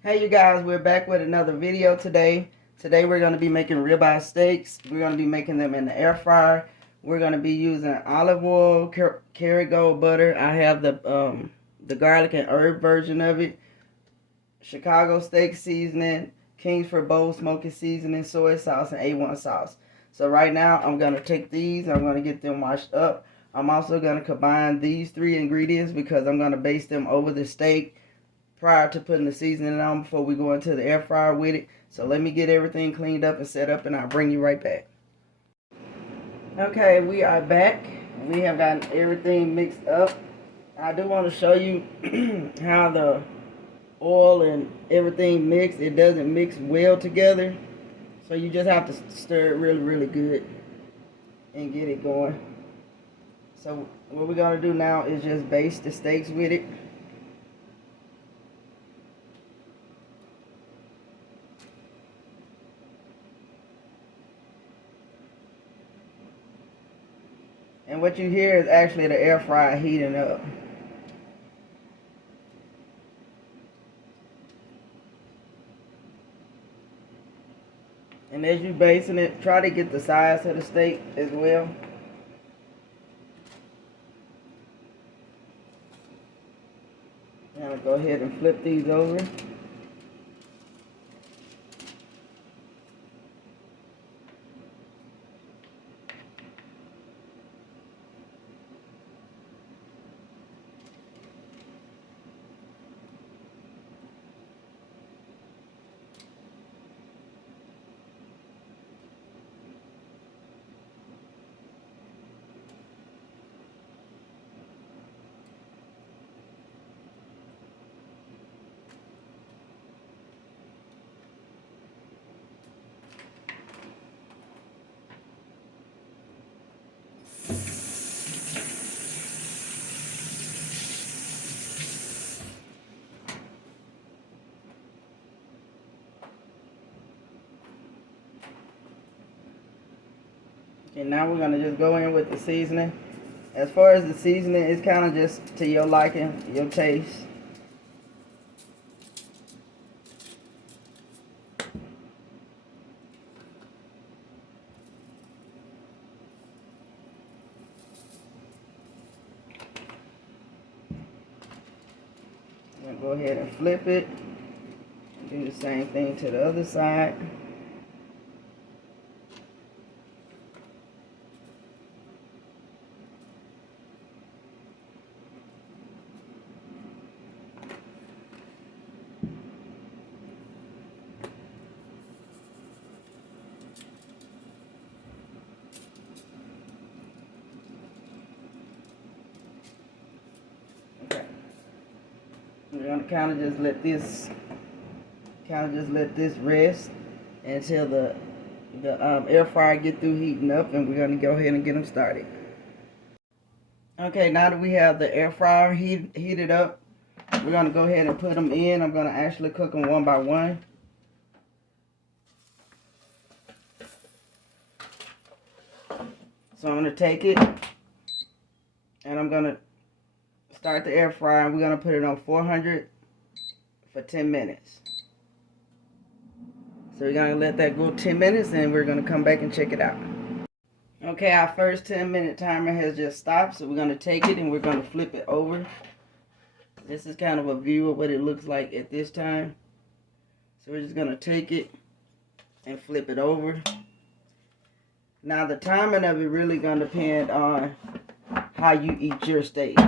Hey you guys, we're back with another video today. Today we're going to be making ribeye steaks. We're going to be making them in the air fryer. We're going to be using olive oil, Kerrygold butter. I have the garlic and herb version of it. Chicago steak seasoning, Kingsford bold smoky seasoning, soy sauce, and A1 sauce. So right now I'm going to take these. I'm going to get them washed up. I'm also going to combine these three ingredients because I'm going to baste them over the steak prior to putting the seasoning on before we go into the air fryer with it. So let me get everything cleaned up and set up and I'll bring you right back. Okay, we are back. We have gotten everything mixed up. I do want to show you how the oil and everything mixed. It doesn't mix well together. So you just have to stir it really, really good and get it going. So what we're going to do now is just baste the steaks with it. And what you hear is actually the air fryer heating up. And as you basting it, try to get the size of the steak as well. Now go ahead and flip these over. Okay, now we're going to just go in with the seasoning. As far as the seasoning, it's kind of just to your liking, your taste. Go ahead and flip it. Do the same thing to the other side. Okay. We're gonna kind of just let this rest until the air fryer get through heating up, and we're gonna go ahead and get them started. Okay, now that we have the air fryer heated up, we're gonna go ahead and put them in. I'm gonna actually cook them one by one. So I'm gonna take it and I'm gonna start the air fryer, and we're gonna put it on 400 for 10 minutes. So we're gonna let that go 10 minutes and we're gonna come back and check it out. Okay, our first 10-minute timer has just stopped, so we're gonna take it and we're gonna flip it over. This is kind of a view of what it looks like at this time. So we're just gonna take it and flip it over. Now the timing of it really gonna depend on how you eat your steak.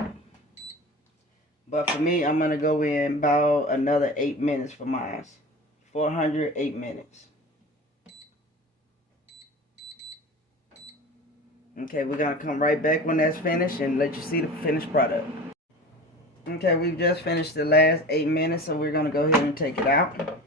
But for me, I'm gonna go in about another 8 minutes for mine. 400, 8 minutes. Okay, we're gonna come right back when that's finished and let you see the finished product. Okay, we've just finished the last 8 minutes, so we're gonna go ahead and take it out.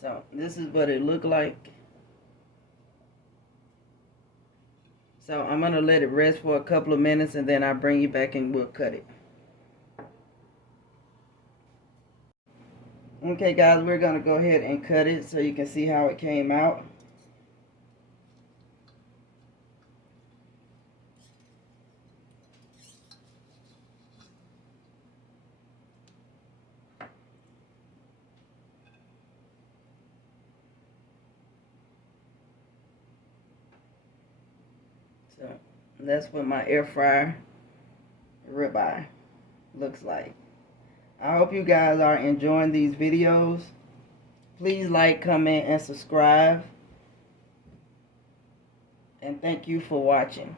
So this is what it looked like. So I'm gonna let it rest for a couple of minutes and then I'll bring you back and we'll cut it. Okay guys, we're going to go ahead and cut it so you can see how it came out. So that's what my air fryer ribeye looks like. I hope you guys are enjoying these videos. Please like, comment, and subscribe. And thank you for watching.